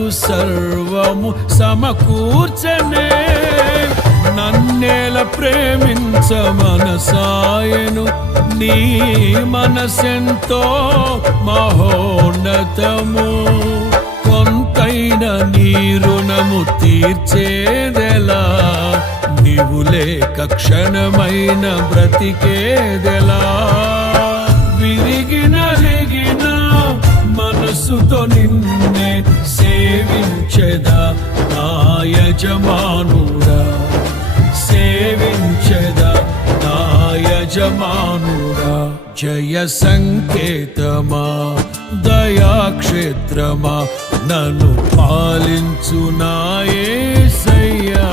నాకు సర్వము సమకూర్చనే. నన్నేల ప్రేమించ మనసాయను, నీ మనసెంతో మహోన్నతము. కొంతైన నీ రుణము తీర్చేదెలా, నీవు లేక క్షణమైన బ్రతికేదెలా. విరిగిన రిగిన మనసుతో నిన్నే సేవించెదా నా యజమానుడా, సేవించెదా నా యజమానుడా. జయ సంకేతమా దయాక్షేత్రమా, నన్ను పాలించు నా యేసయ్యా.